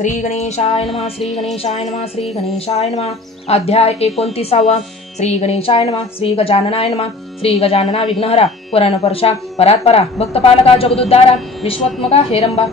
श्री गणेशाय नमः श्री गणेशाय नमः श्री गणेशाय नमः। अध्याय 29। श्री गणेशाय नमः श्री गजाननाय नमः। श्री गजानना विघ्नहरा पुराणपर्शा परात्परा भक्तपालका जगदुद्धारा विश्वत्मका हेरंबा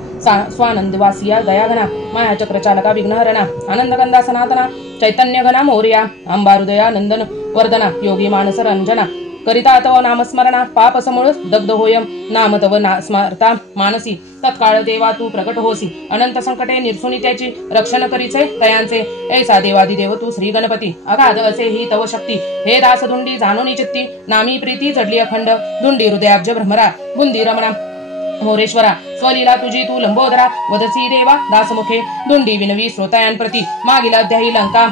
स्वानंदवासिया दयाघना माया चक्रचालका विघ्नहरणा आनंदगंधा सनातना चैतन्यघना मोर्या अंबारुदया नंदन वर्धना योगी मानस रंजना करिता तव नामस्मरणा पाप समूळ दग्ध होयम नाम तव स्मरता मानसी तत्काळ देवा तू प्रकट होसी अनंत संकटे निर्सुनी त्याची रक्षण करीचे तयांचे ऐसा देवादिदेव तू श्री गणपती अगाध असे ही तव शक्ती हे दास धुंडी जाणूनी चित्ती नामी प्रीती जडली अखंड धुंडी हृदयाब्ज भ्रमरा बुंदी रमणा मोरेश्वरा स्वलीला तुझी तू लंबोदरा वदसी देवा दासमुखे धुंडी विनवी श्रोतायांप्रती मागील अध्यायी लंका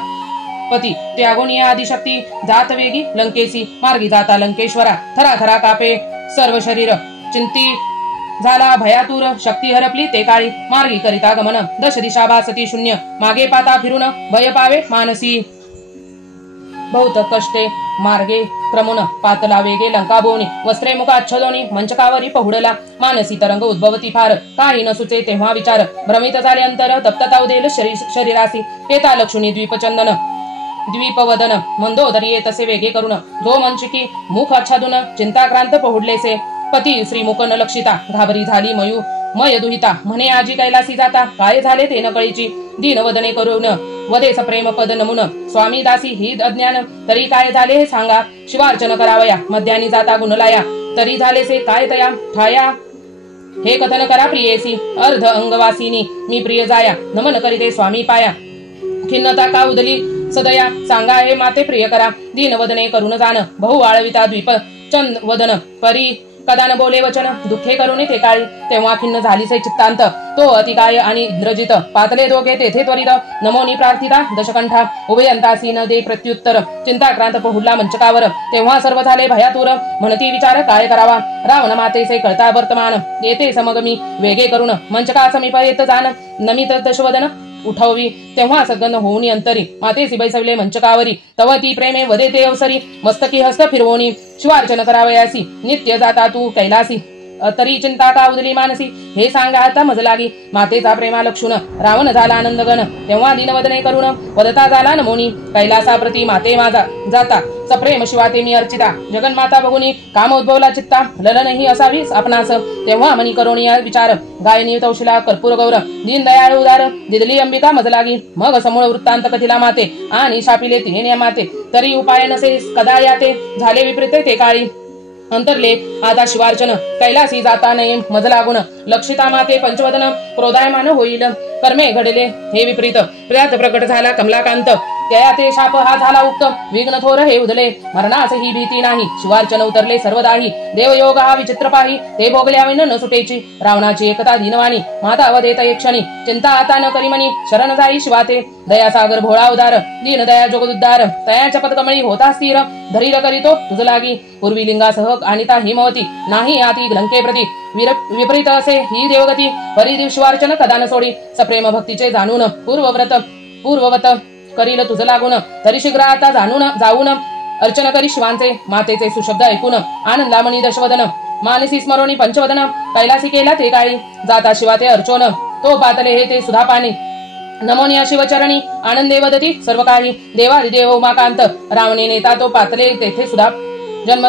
पती त्यागोनी आदिशक्ती जात वेगी लंकेसी मार्गी जाता लंकेश्वरा थरा थरा कापे सर्व शरीर चिंती झाला भयातूर शक्ती हरपली ते काळी मार्गी करिता गमन दश दिशा भासती शून्य मागे पाता फिरून भय पावे मानसी बहुत कष्टे मार्गे क्रमुन पातला वेगे लंका बोनी वस्त्रे मुखाच्छलोनी मंचकावरी पहुडला मानसी तरंग उद्भवती फार काही न सुचे तेव्हा विचार भ्रमित झाले अंतर तप्तता उदेल शरीरासी येता लक्ष्मी द्वीपचंदन द्वीपवदन मंदोदरी येतसे वेगे करून जो मंचिकी मुख आच्छादून चिंताक्रांत पहुडलेसे पती श्रीमुख न लक्षिता घाबरी झाली मय दुहिता म्हणे आजी कैलासी जाता काय झाले ते न कळीची दीन वदने करून वदेस प्रेम पद नमुन स्वामी दासी ही अज्ञान तरी काय झाले हे सांगा शिवार्चन करावया मध्यानी जाता गुणलाया तरी झालेसे काय तया ठाया हे कथन करा प्रियेसी अर्ध अंगवासिनी मी प्रिय जाया नमन करीते स्वामी पाया खिन्नता का उदली सदया सांगा हे माते प्रिय करा दीन वदने करून जाण बहु आळविता द्वीप चंद वदन परी कदा न बोले वचन दुःखे करून ते काळी तेव्हा खिन्न झालीसे चित्तांत तो अतिकाय आणि इंद्रजित पातले दोघे तेथे त्वरित नमोनी प्रार्थिता दशकंठा उभयंतासी न दे प्रत्युत्तर चिंताक्रांत पहुडला मंचकावर तेव्हा सर्व झाले भयातूर म्हणती विचार काय करावा रावण मातेचे कळता वर्तमान येते समगमी वेगे करून मंचका समीप येत जाण नमित दशवदन उठववी तेव्हा सगन होऊनी अंतरी मातेसी बैसवले मंचकावरी तव ती प्रेमे वदे ते अवसरी मस्तकी हस्त फिरवोनी शिवार्चन करावयासी नित्य जाता तू कैलासी तरी चिंता का उदली मानसी हे सांगा आता मज लागी मातेचा प्रेमा लक्षुन रावण झाला आनंदगण तेव्हा दिनवदने करून वदता झाला नमोनी कैलासा प्रती माते माझा जाता सप्रेम शिवाते मी अर्चिता जगन्माता बघुनी काम उद्भवला चित्ता ललनही असावी आपणास तेव्हा मनी करोणी विचार गायनी तौशिला कर्पूर गौर दीनदयाळ उदार दिदली अंबिका मज लागी मग समूळ वृत्तांत कथिला माते आणि शापिले तिने माते तरी उपाय नसे कदा याते झाले विपरीत ते काळी अंतरले आता शिवार्चन कैलासी जाता नये मज लागून लक्षिता माते पंचवदन क्रोधायमान होईल कर्मे घडले हे विपरीत प्रयात प्रकट झाला कमलाकांत त्या ते शाप हा झाला उक्त विघ्न थोर हे उदले मरणास ही भीती नाही शिवार्चन उतरले सर्वदाही देवयोग हा विचित्र पाही ते भोगल्याविन न सुटेची रावणाची एकता दीनवाणी माता वदेत एक क्षणी चिंता आता न करीमनी शरण जाई शिवाते दयासागर भोळा उदार दीन दया जोगदुद्धार तयाच्या पदकमळी होता स्थिर धरीर करीतो तुझ लागी पूर्वी लिंगासह अनिता हिमवती नाही आती लंके प्रती विपरीत असे ही देवगती परिदिव शिवार्चन कदा न सोडी सप्रेम भक्तीचे जाणून पूर्ववत करील तुझ लागून तरी शीघ्र आता जाऊन अर्चन करी शिवांचे मातेचे सुशब्द ऐकून आनंदामणी दशवदन मानसी स्मरोणी पंचवदन कैलासी केला ते काळी जाता शिवा ते अर्चोन तो पातले हे ते सुधा पाणी नमोनिया शिवचरणी आनंदे वदती सर्व काही देवादिदेव उमाकांत रावणे नेता तो पातले तेथे सुधा जन्म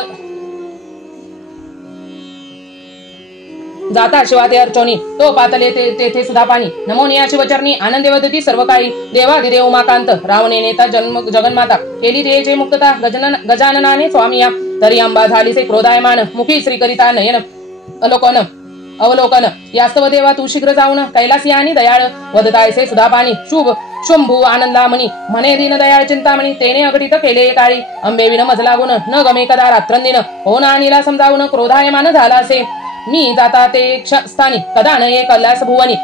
जाता शिवा ते अर्चोनी तो पातले तेथे सुधा पाणी नमोनिया शिवचरणी आनंदे वदती सर्व काही देवादिदेव उमाकांत रावणे नेता जगन्माता केली देयचे मुक्तता गजाननाने स्वामिया तरी अंबा झालीसे क्रोधायमान मुखी श्रीकरिता नयन अवलोकन यास्तव देवा तू शीघ्र जाऊन कैलासी आणि दयाळ वदतायसे सुधा पाणी शुभ शंभू आनंदामणी म्हणे दीन दयाळ चिंतामणी तेने अघटित केले काळी अंबे विन मज लागून न गमे कदा रात्रंदिन हो ना अनिला समजावून क्रोधायमान झाला असे मी जाता ते स्थानी कदा न एक कल्लास भुवनी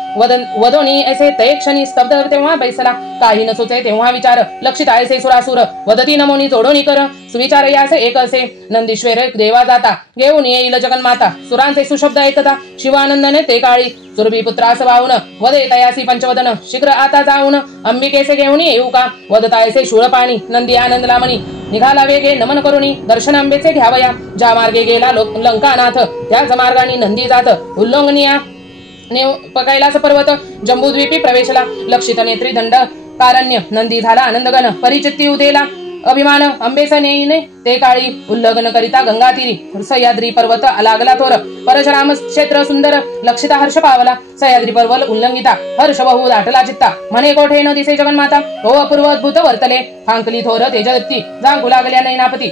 वदोनी ऐसे ते क्षणी स्तब्ध तेव्हा बैसला काही न सुचे तेव्हा विचार लक्षित ऐसे सुरासुर वदती नमोनी जोडोनी कर सुविचार यासे एक असे नंदीश्वर देवा जाता घेऊन येईल जगन्माता सुरांचे सुशब्द ऐकता शिवानंदने ते काळी सुरभी पुत्रास वाहून वदे तयासी पंचवदन शीघ्र आता जाऊन अंबिकेसे घेऊन येऊ का वदतायसे शूळ पाणी नंदी आनंदलामणी निघाला वेगे नमन करुणी दर्शन आंबेचे घ्यावया ज्या मार्गे गेला लंकानाथ त्याच मार्गाने नंदी जात उल्लंघनिया कैलास पर्वत जंबूद्वीपी प्रवेशला. लक्षित नेत्री दंड कारण्य नंदी झाला आनंदगण. परिचित्ती उदेला अभिमान अंबेस नेईने ते काळी. उल्लंघन करिता गंगातीरी सह्याद्री पर्वत लागला थोर. परशुराम क्षेत्र सुंदर लक्षिता हर्ष पावला. सह्याद्री पर्वत उल्लंघिता हर्ष बहु दाटला चित्ता. म्हणे कोठे न दिसे जगन्माता. ओ अपूर्व अद्भुत वर्तले फांकली थोर तेजदत्ती. जांकू लागल्या नैनापती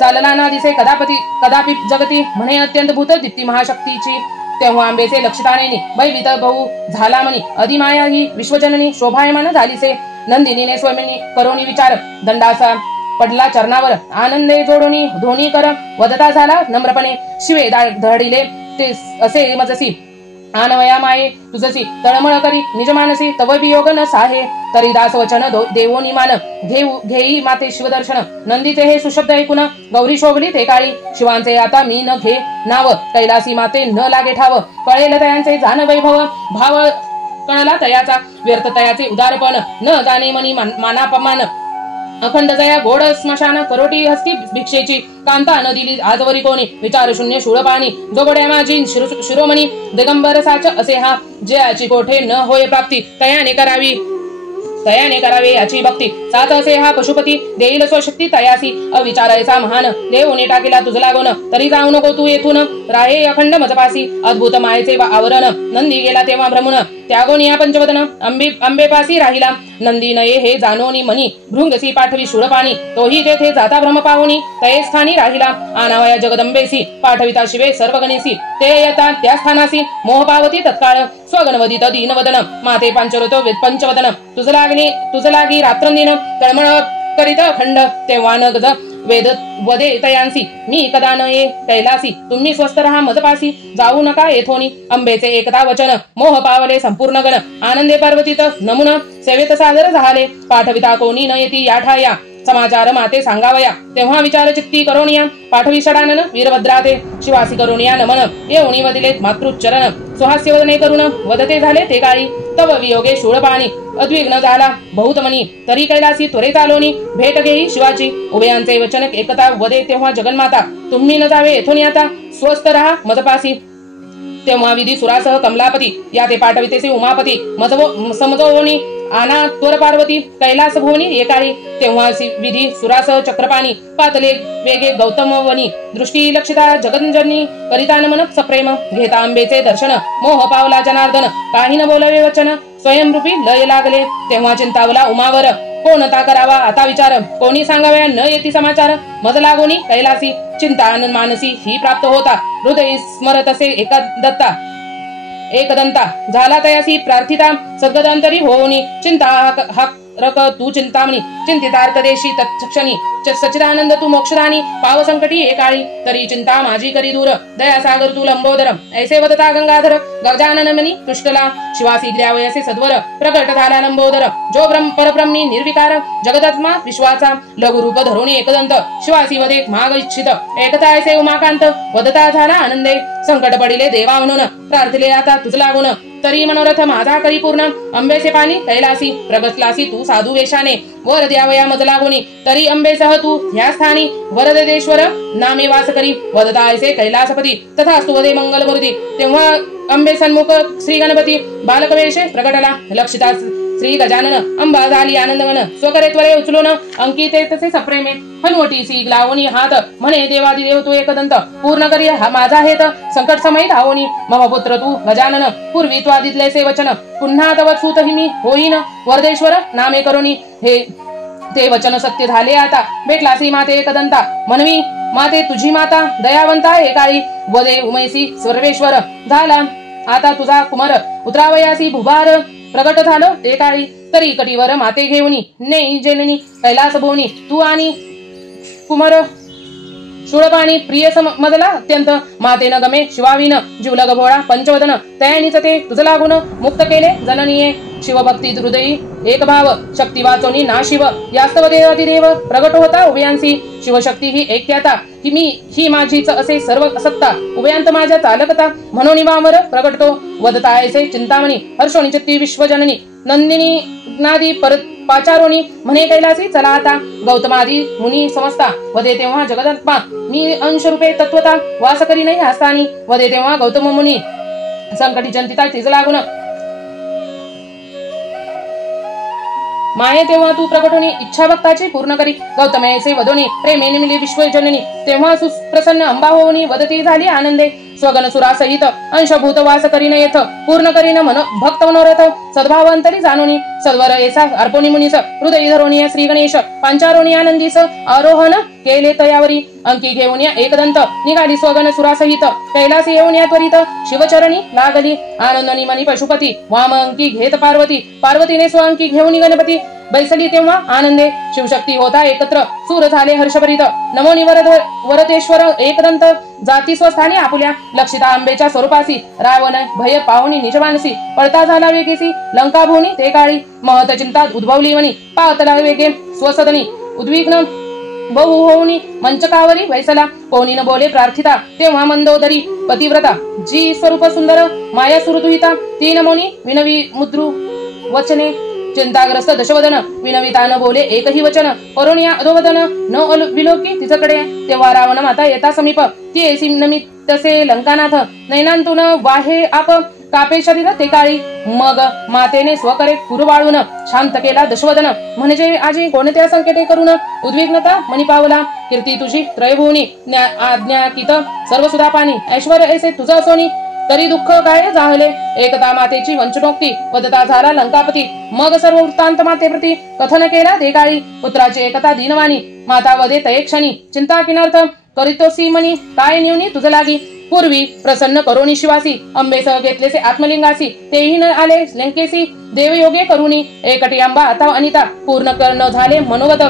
चालना ना दिसे कदापि जगती. म्हणे अत्यंत भूत दीप्ती महाशक्तीची. तेव्हा आंबेचे लक्षितानेनी भयभीत बहु झाला म्हणी. अधिमाया ही विश्वजननी शोभायमान झालीसे. नंदिनीने स्वयंनी करोनी विचार दंडासा पडला चरणावर. आनंदे जोडोनी धोनी कर वदता झाला नम्रपणे. शिवे धडिले ते असे मजसी. आनवया माये तुझसी तळमळ करी निजमानसी. तव वियोग न साहे तरी दास वचन देवोनी मान. घेई माते शिवदर्शन. नंदीचे हे सुशब्द ऐकून गौरी शोभली ते काळी. शिवांचे आता मी न घे नाव. कैलासी माते न लागे ठाव. कळेल तयांचे जान वैभव. भाव कळला तयाचा व्यर्थ तयाचे उदारपण. न जाणे मनी मानापमान. अखंड जया गोड स्मशान. करोटी हस्ती भिक्षेची. कांता न दिली आजवरी कोणी. विचार शून्य शूळपाणी. जोगड्या माझी शिरोमणी. दिगंबर साच असे हा. जयाची कोठे न होय प्राप्ती. तयाने करावे याची भक्ती. सात असे हा पशुपती. देईल स्वशक्ती तयासी. अविचारायचा महान. देवने टाकीला तुझ लागून. तरी जाऊ नको तू येथून. राहे अखंड मजपासी. अद्भुत मायेचे आवरण. नंदी गेला तेव्हा भ्रमण. त्यागोनिया पंचवदन. अंबेपासी राहिला. नंदी नये हे जाणोनी मनी. भृंगसी पाठवी शूळपाणी. तोही तेथे जाता भ्रम पाहुनी. तये स्थानी राहिला. आनावया जगदंबेसी. पाठविता शिवे सर्व गणेसी. ते येता त्या स्थानासी. मोह पावती तत्काळ. स्वगणवदित दीनवदन. माते पांचरुतो पंचवदन. तुझ लागी रात्रंदिन. तळमळ करीत अखंड. तेव्हा न गज वेद वदे तयांसी. मी कदा न ये कैलासी. तुम्ही स्वस्थ रहा मजपासी. जाऊ नका येथोनी. अंबेचे एकता वचन. मोह पावले संपूर्ण गण. आनंदे पार्वतीत नमुन. सेवेत सादर झाले. पाठविता कोणी न येती या ठाया. समाचार माते सांगावया. तेव्हा विचार चित्ती करोनिया. पाठवी षडानन वीरभद्राते. शिवासी करोनिया नमन. येऊनी वदिले मातृचरण. सुहास्य वदने करुण वदते झाले ते काळी. तव वियोगे शूळपाणी. अद्विग्न झाला बहुतमनी. तरी कैलासी त्वरे चालोनी. भेट घेई शिवाची. उभयांचे वचन एकता वदे तेव्हा जगन्माता. तुम्ही न जावे येथून आता. स्वस्थ रहा मजपासी. तेव्हा विधी सुरासह कमलापती. या ते पाठवितेसी उमापती. समजोनी आना त्वर पार्वती. कैलास भुवनी एकाळी. तेव्हा विधी सुरासह चक्रपाणी. पातले वेगे गौतम वनी. दृष्टी लक्षिता जगंजनी. करिता मन सप्रेम. घेता अंबेचे दर्शन. मोह पावला जनार्दन. काही न बोलावे वचन. स्वयंरूपी लय लागले. तेव्हा चिंतावला उमावर. कोणता करावा आता विचार. कोणी सांगाव्या न येती समाचार. मज लागोनी कैलासी. चिंता मानसी ही प्राप्त होता. हृदय स्मरत असे एकदंता. झाला तयासी प्रार्थिता. सद्गदांतरी होऊनी. चिंता हाक तू चिंतामणी. चिंतितार्थ देशी तत्क्षणी. सच्चिदानंद तू मोक्षदानी. पाव संकटी एकाळी. तरी चिंता माझी करी दूर. दयासागर तू लंबोदर. ऐसे वदता गंगाधर. गजानन मनी पृष्ठला. शिवासी द्यावयसे सद्वर. प्रकट झाला लंबोदर. जो परब्रह्मी निर्विकार. जगदात्मा विश्वाचा. लघुरूप धरून एकदंत. शिवासी वदे माग इच्छित. एकता ऐसे उमाकांत. वदता झाला आनंदे. संकट पडिले देवा म्हणून. प्रार्थले आता तुझ लागून. तरी मनोरथ माझा करी पूर्ण. अंबेचे पाणी कैलासी. प्रगतलासी तू साधू वेशाने. वर द्यावया मज लागोनी. तरी अंबेसह तू ह्या स्थानी. वरदेश्वर नामे वास करी. वदता ऐसे कैलासपती. तथास्तु वदे मंगलमूर्ती. तेव्हा अंबे सन्मुख श्री गणपती. बालकवेशे प्रगटला. लक्षिता श्री गजानन. अंबा झाली आनंदवन. स्वकरे त्वरे उचलून. अंकिते तसे सप्रेमे. हनुवटीसी लावणी हात. म्हणे देवादिदेव तू एकदंत. पूर्ण करी माझा हेत. संकट समय धावोनी. मम पुत्र तू गजानन. पूर्वी तू आदितलेसे वचन. पुन्हा तव सूत मी होईन. वरदेश्वर नामे करोनी. हे ते वचन सत्य झाले आता. भेटलासी माते एकदंता. म्हणवी माते तुझी माता. दयावंता एकाळी. वदे उमेसी सर्वेश्वर. झाला आता तुझा कुमार. उतरावयासी भुभार. प्रगट झालं ते काळी. तरी कटीवर माते घेऊनी. नेई जेलनी कैलास भोवनी. तू आणि कुमार शूळपाणी. प्रिय समजला अत्यंत. मातेन गमे शिवाविन. जीवलग भोळा पंचवदन. तयानीच ते तुझ लागून. मुक्त केले जननीये. शिवभक्ती हृदयी एक भाव. शक्ती वाचोनी ना शिव. यास्तव देवादिदेव प्रगट होता उभयांसी. शिवशक्ती ही ऐक्यता. ही माझीच असे सर्व सत्ता. उभयांत माझ्या चालकता. म्हणून वामर प्रगटतो. वदता ऐसे चिंतामणी. हर्षोनी चित्ती विश्वजननी. नंदिनी नादी परत पाचारोनी. म्हणे कैलासी चला आता. गौतमादी मुनी समजता. वदे तेव्हा जगदात्मा. मी अंश रूपे तत्वता. वास करी नाही हस्तानी. वदे तेव्हा गौतम मुनी. संकटी चिंतिता तिज लागून माये तेव्हा तू प्रकट होणी इच्छा भक्ताची पूर्ण करी गौतमेचे वदोनी प्रेमे निमिली विश्वजननी तेव्हा सुप्रसन्न अंबा होऊनी वदती झाली आनंदे स्वगण सुरासहित अंशभूत वास करीन येथ पूर्ण करीन भक्त मनोरथ सद्भावंतरी जाणोनी सद्वर ऐसा अर्पोनी मुनीस हृदय धरोनी श्री गणेश पांचारोनी आनंदीस आरोहण केले तयावरी अंकी घेऊन एकदंत निघाली स्वगण सुरासहित कैलासी येऊन त्वरित शिवचरणी लागली आनंदनी मनी पशुपती वाम अंकी घेत पार्वती पार्वतीने स्वअंकी घेऊन गणपती बैसली तेव्हा आनंदे शिवशक्ती होता एकत्र सूर झाले हर्षभरित नमोनी वरतेश्वर एकदंत जाती स्वस्थानी आपुल्या लक्षिता आंबेच्या स्वरूपासी रावण भय पाहुनी निजमानसी पळता झाला वेगेसी लंका भूनी ते काळी महत चिंता उद्भवली वनी पातला वेगे स्वसदनी उद्विग्न बहु होऊनी मंचकावरी वैसला कोणी न बोले प्रार्थिता तेव्हा मंदोदरी पतिव्रता जी स्वरूप सुंदर माया सुरतुहिता ती नमोनी विनवी मुद्रू वचने चिंताग्रस्त दशवदन विनविता न बोले एकही वचन करुणिया अधोवदन न विलोकी तिच्याकडे तेव्हा रावण माता येता समीप ती ऐसी नमितसे लंकानाथ नैनांतून वाहे आप कापे शरीर ते काळी मग मातेने स्वकरे कुरवाळून शांत केला दशवदन म्हणजे आजी कोणत्या संकेते करून उद्विग्नता मनी पावला कीर्ती तुझी त्रयभुवनी आज्ञाकित सर्व सुधा पाणी ऐश्वर ऐसे तुझं असोनी तरी दुःख काय जाहले एकता मातेची वंचनोक्ती वदता झाला लंकापती मग सर्व वृत्तांत मातेप्रती कथन केला ते काळी पुत्राची एकता दीनवाणी माता वदे तये क्षणी चिंता किनार्थ करीतोसी मनी काय न्यूनी तुझ लागी पूर्वी प्रसन्न करोनी शिवासी अंबेसह घेतलेसे आत्मलिंगासी तेही न आले लंकेसी देवयोगे करुणी एकटी अंबा आता अनिता पूर्ण कर्ण झाले मनोगत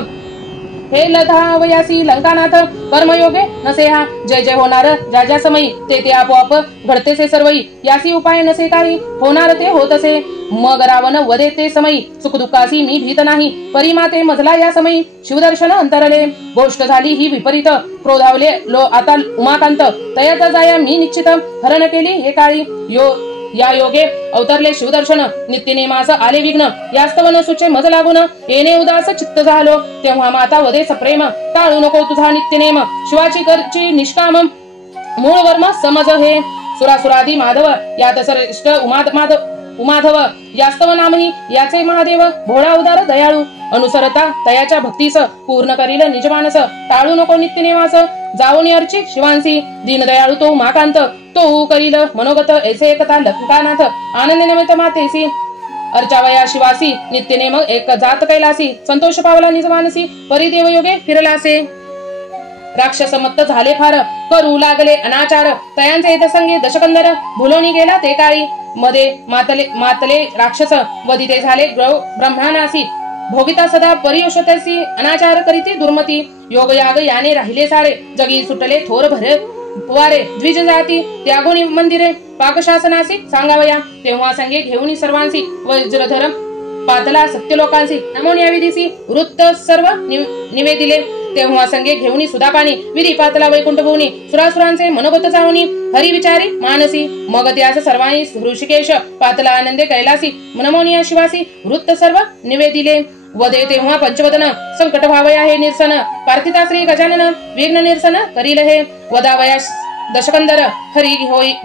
हे लधावयासी लंकानाथ कर्मयोगे नसे हा जय जय होणार ज्या ज्या समयी ते आपोआप घडतेसे सर्वई यासी उपाय नसे काही होणार ते होतसे मग रावण वदे ते समयी सुख दुःखासी मी भीत नाही परिमाते मजला या समयी शिवदर्शन अंतरले गोष्ट झाली ही विपरीत क्रोधावले लो आता उमाकांत तयाचा जाया मी निश्चित हरण केली हे काळी या योगे अवतरले शिवदर्शन नित्यनेमास आले विघ्न यास्तवन सुचे मज लागून येणे उदास चित्त झालो तेव्हा माता वदे सप्रेम टाळू नको तुझा नित्यनेम शिवाची करची निष्काम मूळ वर्म समज हे सुरासुरादी माधव यात श्रेष्ठ उमाधव यास्तव नामही याचे महादेव भोळा उदार दयाळू अनुसरता तयाच्या भक्तीस पूर्ण करील निजमानस टाळू नको नित्यनेमास जाऊन अर्चित शिवांसी दीनदयाळू तो उमाकांत तो करील मनोगत ऐसे एकता लंकानाथ आनंद नमित मातेसी अर्चावया शिवासी नित्यनेम एक जात कैलासी संतोष पावला निजमानसी परिदेव योगे फिरलासे राक्षसमत्त झाले फार करू लागले अनाचार तयांचे येतसंगे दशकंदर भुलोनी गेला ते काळी मध्ये मातले राक्षस वदिते झाले ब्रह्मानासी भोगिता सदा परियोषतेसी अनाचार करीती दुर्मती योगयाग याने राहिले सारे जगी सुटले थोर भरे वारे द्विज जाती त्यागोनी मंदिरे पाकशासनासी सांगावया तेव्हा संगे घेऊन सर्वांसी वज्रधर पातला सत्यलोकांसी नमोनिया विधीसी वृत्त सर्व निवेदिले तेव्हा संगे घेऊनी सुधा पाणी विधी पातला वैकुंठ भुवनी सुरासुरांचे मनोगत जाऊनी हरी विचारी मानसी मग त्यास सर्वांनी ऋषिकेश पातला आनंदे कैलासी नमोनिया शिवासी वृत्त सर्व निवेदिले वदे तेव्हा पंचवदन संकट व्हावया हे निरसन पार्थिता श्री गजानन विघ्न निरसन करील हे वदावया दशकंदर हरी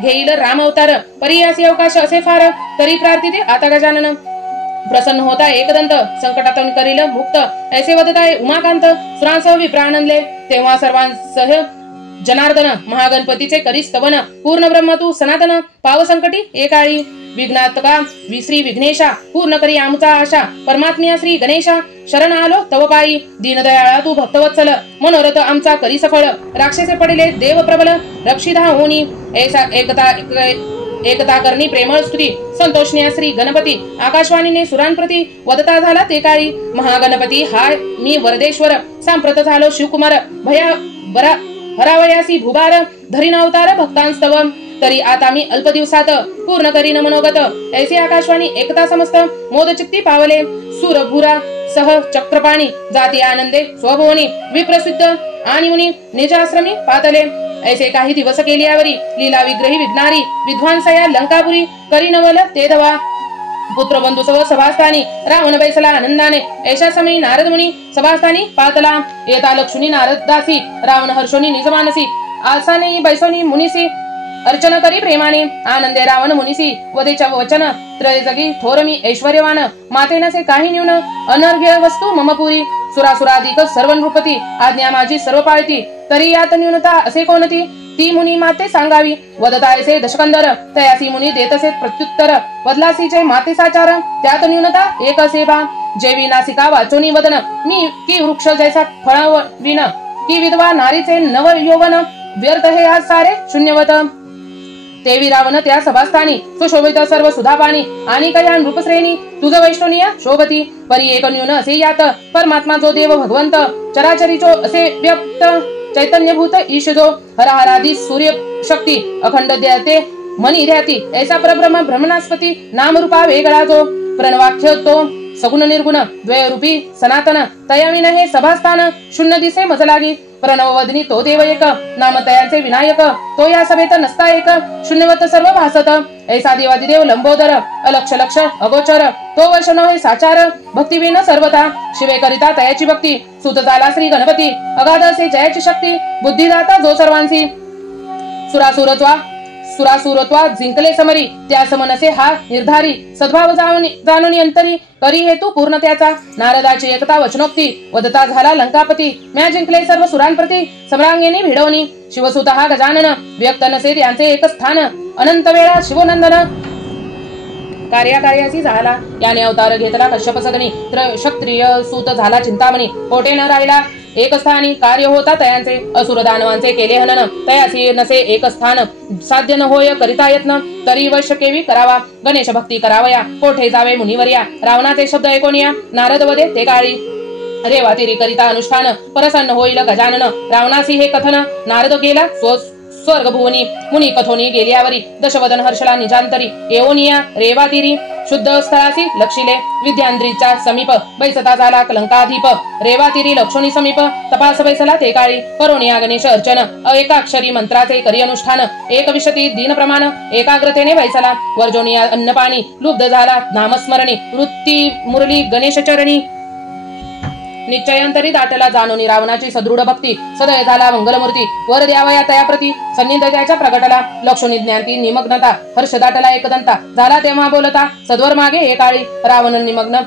घेईल राम अवतार परियासी अवकाश असे फार तरी प्रार्थिते आता गजानन प्रसन्न होता एकदंत संकटातून करील मुक्त ऐसे वदताय उमाकांत सुरांसह विप्रानंदले तेव्हा सर्वांसह जनार्दन महागणपतीचे करी स्तवन पूर्ण ब्रह्म तू सनातन पाव संकटी एकाळी विघ्नात्मका श्री विघ्नेशा पूर्ण करी आमचा आशा परमात्म्या श्री गणेशा शरण आलो तव पायी दीनदयाळा तू भक्तवत्सल मनोरथ आमचा करी सफळ राक्षसे पडले देव प्रबल रक्षिता होनी ऐसा एकता करणी प्रेमळ स्तुती संतोषण्या श्री गणपती आकाशवाणीने सुरांप्रती वदता झाला ते काळी महागणपती हाय मी वरदेश्वर सांप्रत झालो शिवकुमार भया बरा हरावयासी भुभार धरीन अवतार भक्तांस्तव तरी आता मी अल्प दिवसात पूर्ण करीन मनोगत ऐसी आकाशवाणी एकता समस्त मोदचित्ती पावले सुरभुरा सह चक्रपाणी जाती आनंदे स्वभुवनी विप्रसिद्ध आणि मुनी निजाश्रमी पातले ऐसे काही दिवस केली यावरी लीला विग्रही विघ्नारी विद्वांसया लंकापुरी करी नवल ते दवा पुत्र बंधू सव सभास्थानी रावण बैसला आनंदाने ऐशा समयी नारद मुनी सभास्थानी पातला येता लक्ष्मी नारद दासी रावण हर्षोनी निजमानसी आसाने बैसोनी मुनीसी अर्चन करी प्रेमाने आनंदे रावण मुनिसी वदेच्या वचन त्रय जगी थोर मी ऐश्वर्यवान माते नसे काही न्यून अनर्घ्य वस्तू मम पुरी सुरासुराधिक सर्व नृपती आज्ञा माझी सर्व पाळती तरी यात न्यूनता असे कोणती ती मुनी माते सांगावी वदतायसे दशकंदर तयासी मुनी देतसे प्रत्युत्तर वदलासीचे माते साचार त्यात न्यूनता एक असे बा जेवी नासिका वाचोनी वदन मी की वृक्ष जैसा फळविन की विधवा नारीचे नव यौवन व्यर्थ हे आज सारे शून्यवत तेवी रावण त्या सभास्थानी सुशोभित सर्व सुधापाणी आणि कया नृपश्रेणी तुझ वैष्णवनिया शोभती परी एक न्यून असे यात परमात्मा जो देव भगवंत चराचरीचो असे व्यक्त चैतन्यभूत ईशजो हराहरादी सूर्य शक्ती अखंड द्याते मनी ध्याती ऐसा परब्रह्म ब्रह्मणास्पती नामरूपा वेगळा जो प्रणवाख्य तो सगुण निर्गुण द्वयरूपी सनातन तयाविन हे सभास्थान शून्य दिसे मज लागी प्रणववदनी तो देव एक नाम तयाचे विनायक तो या सभेत नसता एक शून्यवत सर्व भासत ऐसा देवादिदेव लंबोदर अलक्ष लक्ष अगोचर तो वैष्णव हे साचार भक्तिविन सर्वथा शिवे करिता तयाची भक्ती सुत झाला श्री गणपती अगाध असे जयाची शक्ती बुद्धिदाता जो सर्वांसी सुरासुरत्वा जिंकले समरी त्या समनसे हा निर्धारी सद्भाव जाणून अंतरी करी हेतू पूर्ण त्याचा नारदाची एकता वचनोक्ती वदता झाला लंकापती म्या जिंकले सर्व सुरांप्रती सम्रांगेनी भिडवणी शिवसुत हा गजानन व्यक्त नसे त्यांचे एक स्थान अनंत वेळा शिवनंदन कार्याची झाला याने अवतार घेतला कश्यप सगणी क्षत्रिय सूत झाला चिंतामणी कोठे न राहिला एक स्थानी कार्य होता तयांचे असुर दानवांचे केले हनन तयासी नसे एक स्थान साध्य न होय करिता यत्न तरी वैश्य केवी करावा गणेश भक्ती करावया कोठे जावे मुनिवर्या रावणाचे शब्द ऐकोनिया नारद वदे ते काळी रेवा तिरी करिता अनुष्ठान प्रसन्न होईल गजानन रावणासी हे कथन नारद गेला स्वर्ग भुवनी मुनी कथोनी गेल्यावरी दशवदन हर्षला निजांतरी येवनिया रेवातिरी शुद्ध स्थळासी लक्षिले विद्यांद्रीचा समीप बैसता झाला कलंकाधीप रेवातिरी लक्षोनी समीप तपास बैसला ते काळी करोनिया गणेश अर्चन एकाक्षरी मंत्राचे करी अनुष्ठान एक विशती दीन प्रमाण एकाग्रतेने बैसला वर्जोनिया अन्नपाणी लुब्ध झाला नामस्मरणी वृत्ती मुरली गणेश चरणी निश्चयंतरी दाटला जाणून रावणाची सदृढ भक्ती सदय झाला मंगलमूर्ती वर द्यावया तयाप्रती सन्निध त्याच्या प्रगटला लक्षोनी ज्ञानती निमग्नता हर्ष दाटला एकदंता झाला तेव्हा बोलता सद्वर मागे हे काळी रावण निमग्न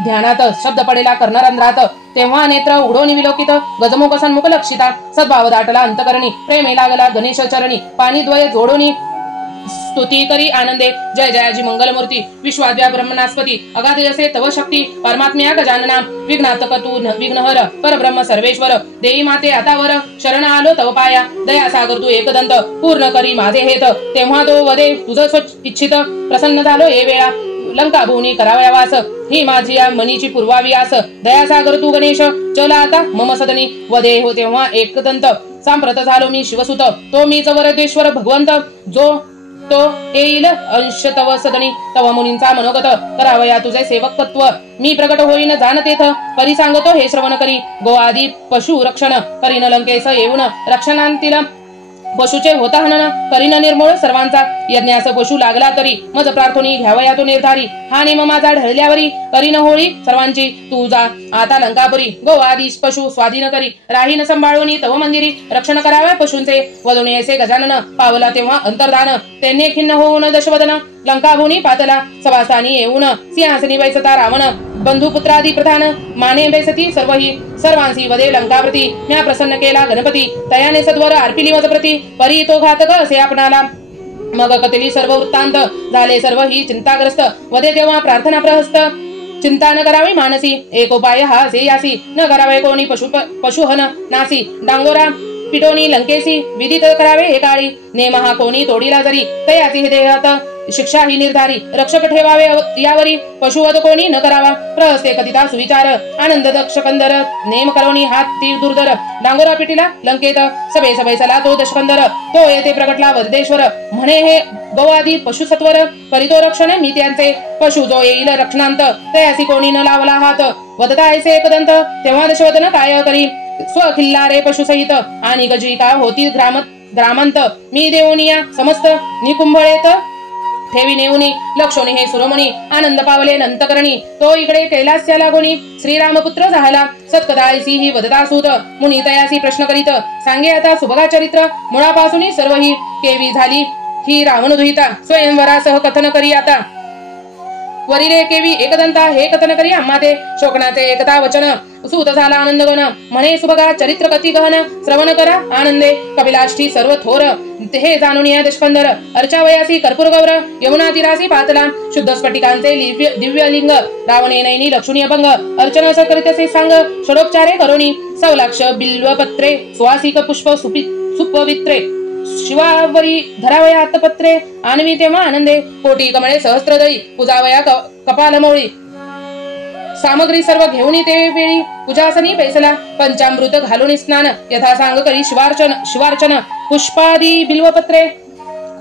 ध्यानात शब्द पडेला कर्णरंध्रात तेव्हा नेत्र उडवून विलोकित गजमुख सन्मुख लक्षिता सद्भाव दाटला अंतकरणी प्रेमे लागला गणेश चरणी पाणी द्वय जोडोनी स्तुती करी आनंदे जय जयाजी मंगलमूर्ती विश्वाद्या ब्रह्मणास्पती अगाध असे तव शक्ती परमात्म्या गजानना विघ्नातक तू विघ्नहर परब्रह्म सर्वेश्वर देवी माते आतावर शरण आलो तव पाया दया सागर तू एकदंत पूर्ण करी माझे हेत तेव्हा तो वदे तुझ इच्छित प्रसन्न झालो ये वेळा लंका भुवनी करावया वास ही माझी या मनीची पूर्वावी आस दया सागर तू गणेश चला आता मम सदनी वदे हो तेव्हा एकदंत सांप्रत झालो मी शिवसुत तो मीच वरदेश्वर भगवंत जो तो येईल अंश तव सदनी तव मुनींचा मनोगत करावया तुझे सेवकत्व मी प्रकट होईन जाणतेथ परी सांगतो हे श्रवण करी गो आदी पशु रक्षण करीन लंकेस येऊन रक्षणांतील पशुचे होता हनन करीन निर्मूळ सर्वांचा यज्ञास पशु लागला तरी मज प्रार्थनी घ्यावया तो निर्धारी हा नेम माझा ढळल्यावरी करीन होळी सर्वांची तू जा आता लंकापुरी गो आदी पशु स्वाधीन करी राहीन संभाळून तव मंदिरी रक्षण कराव्या पशूंचे वदुनी ऐसे गजानन पावला तेव्हा अंतर्धान त्यांनी खिन्न होऊन दशवदन लंकाभूनी पातला सभास्थानी येऊन सिंहासनी बैसता रावण बंधुपुत्रादी प्रधान माने बैसती सर्वांसी वदे लंकाप्रती म्या प्रसन्न केला गणपती तयाने सद्वर अर्पिली मजप्रती परी तो घातक असे आपणाला मग कतली सर्व वृत्तांत झाले सर्व ही चिंताग्रस्त वदे तेव्हा प्रार्थना प्रहस्त चिंता न करावी मानसी एक उपाय हा असे यासी न करावे कोणी पशुहन नासी डांगोरा पिटोनी लंकेसी विदित करावे हे काळी नेम हा कोणी तोडीला जरी तयाची हे देहात शिक्षा ही निर्धारी रक्षक ठेवावे यावरी पशुवध कोणी न करावा प्रहस्ते कथिता सुविचार आनंद दक्षकंदर नेम करोनी हात ती दुर्धर डांगोरा पिटीला लंकेत सभे सभैसला तो दशकंदर तो येथे प्रगटला वरदेश्वर म्हणे हे गौआदी पशुसत्वर करीतो रक्षण मी त्यांचे पशु जो येईल रक्षणांत तयासी कोणी न लावला हात वदता ऐसे एकदंत तेव्हा दशवदन काय करी स्वखिल्लारे पशुसहित आणि गजिका होती ग्रामांत मी देवनिया समस्त निकुंभळेत ठेवी नेऊनी लक्षोनी हे सुरमुनी आनंद पावले नंतकरणी तो इकडे कैलास्या लागोनी श्रीरामपुत्र झाला सत्कथायसी ही वदता सूत मुनी तयासी प्रश्न करीत सांगे आता सुभगा चरित्र मुळापासून सर्व ही केवी झाली ही रावण दुहिता स्वयंवरासह कथन करी आता वरिले केवी एकदंता हे कथन करी आम्हा ते शोकनाचे एकता वचन सूत झाला आनंद गण म्हणे सुभगा चरित्र कथी गहन श्रवण करा आनंदे कपिलाष्टी सर्व थोर हे जाणून या दशकंदर अर्चावयासी कर्पूर गौर यमुना तीरासी पातला शुद्ध स्फटिकांचे दिव्य लिंग रावणे नैनी लक्षणीय भंग अर्चन असं करीतसे सांग षडोपचारे करोनी सवलाक्ष बिल्वपत्रे सुवासिक पुष्प सुपवित्रे शिवावरी धरावया आत्तपत्रे आणवी तेव्हा आनंदे कोटी कमळे सहस्त्रदयी पूजावया कपालमौळी सामग्री सर्व घेऊन ते वेळी पूजासनी पैसला पंचामृत घालून स्नान यथा सांग करी शिवार्चन पुष्पादी बिल्वपत्रे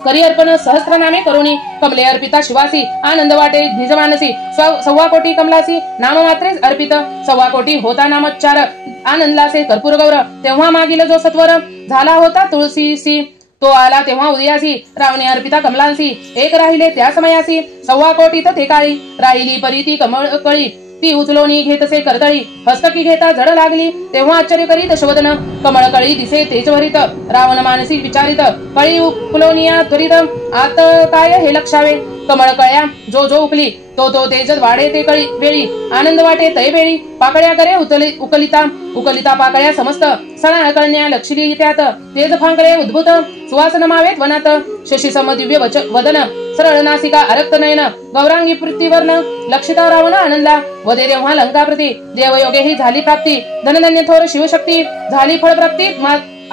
करी अर्पण सहस्त्रनामे करुणी कमले अर्पिता शिवासी आनंद वाटे निजमानसी सव्वा कोटी कमलासी नाम मात्रे अर्पित सव्वा कोटी होता नामोच्चार आनंदलासे कर्पूर गौर तेव्हा मागील जो सत्वर झाला होता तुळसीसी तो आला तेव्हा उदयासी रावणे अर्पिता कमलांसी एक राहिले त्या समयासी सव्वा कोटीत ते काळी राहिली परी ती कमळ कळी ती उचलोनी घेतसे करतळी हस्तकी घेता जड लागली तेव्हा आश्चर्य करीत शोधन कमळ कळी दिसे तेजभरित रावण मानसी विचारित कळी उकलोनिया त्वरित आत काय हे लक्षावे कमळ कळ्या जो जो उकली तो तेज वाढे ते कळी वेळी आनंद वाटे तय वेळी पाकळ्या करे उकलिता पाकळ्या समस्त सणा कळण्या लक्षली त्यात तेज फांकळे उद्भूत सुवासन मावेत वनात शशी सम दिव्य वदन सरळ नासिका अरक्त नयन गौरांगी पृथ्वीवर्ण लक्षिता रावण आनंदला वदे तेव्हा लंकाप्रती देवयोगे ही झाली प्राप्ती धनधन्य थोर शिवशक्ती झाली फळप्राप्ती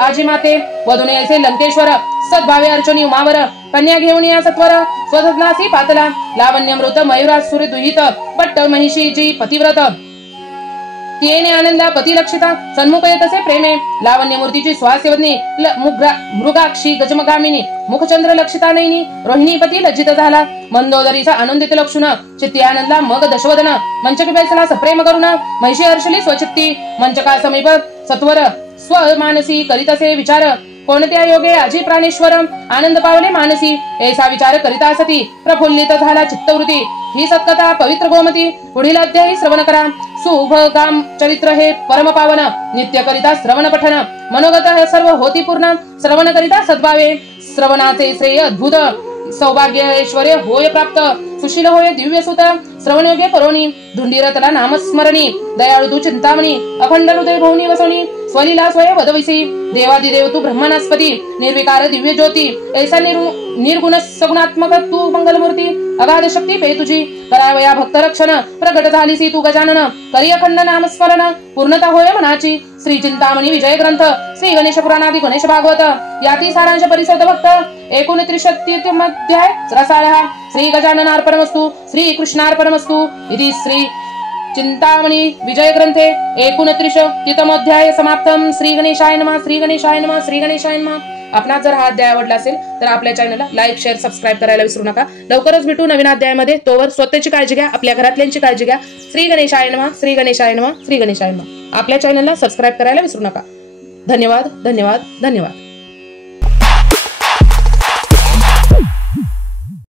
आजी माते वधुने असे लंकेश्वर सद्भावे अर्चनी उमावर कन्या घेऊन या सत्वर स्वधनासी पातला लावण्य मृत मयुरासुर दुहित पट्ट महिषी जी पतिव्रत तिने आनंदा पती लक्षिता सन्मुख येत असे प्रेमे लावण्य मूर्तीची स्वास्यवदनी मृगाक्षी गजमगामिनी मुखचंद्र लक्षिता नैनी रोहिणीपती लज्जित झाला मंदोदरीचा आनंदित लक्षुण चित्ती आनंदला मग दशवदन मंचकी बैसला सप्रेम करुण महिषी हर्षली स्वचित्ती मंचका समीप सत्वर स्वमानसी करीतसे विचार कोणत्या योगे आजी प्राणेश्वर आनंद पावले मानसी ऐसा विचार करिता सती प्रफुल्लित झाला चित्तवृत्ती ही सत्कथा पवित्र गोमती पुढील अध्यायी श्रवण करा शुभगाम चरित्र हे परम पावन नित्य करिता श्रवण पठन मनोगत सर्व होती पूर्ण श्रवण करिता सद्भावे श्रवणाचे श्रेय अद्भुत सौभाग्य ऐश्वर्य होय प्राप्त सुशील होय दिव्य सुत श्रवण योग्य करोनी धुंडीरतला नामस्मरणी दयाळू तू चिंतामणी अखंड हृदय भवनी वसवणी स्वलीला स्वय वदविसी देवादिदेव तू ब्रह्मनास्पती निर्विकार दिव्य ज्योती ऐसा निर्गुण सगुणात्मक तू मंगलमूर्ती अगाध शक्ती पे तुझी करावया भक्त रक्षण प्रगट झालीसी तू गजानन करी अखंड नामस्मरण पूर्णता होय मनाची श्री चिंतामणी विजय ग्रंथ श्री गणेश पुराणादि गणेश भागवत याती सारांश परिसद भक्त 29 अध्याय रसाळः श्री गजाननार्पणमस्तु श्री कृष्णार्पणमस्तु इति श्री चिंतामणी विजय ग्रंथे 29 अध्याय समाप्तम. श्री गणेशाय नमः. श्री गणेशाय नमः. श्री गणेशाय नमः. आपणास जर हा अध्याय आवडला असेल तर आपल्या चॅनलला लाईक शेअर सबस्क्राईब करायला विसरू नका. लवकरच भेटू नवीन अध्यायामध्ये. तोवर स्वतःची काळजी घ्या, आपल्या घरातल्यांची काळजी घ्या. श्री गणेशाय नमः. श्री गणेशाय नमः. श्री गणेशाय नमः. आपल्या चॅनलला सबस्क्राईब करायला विसरू नका. धन्यवाद धन्यवाद धन्यवाद.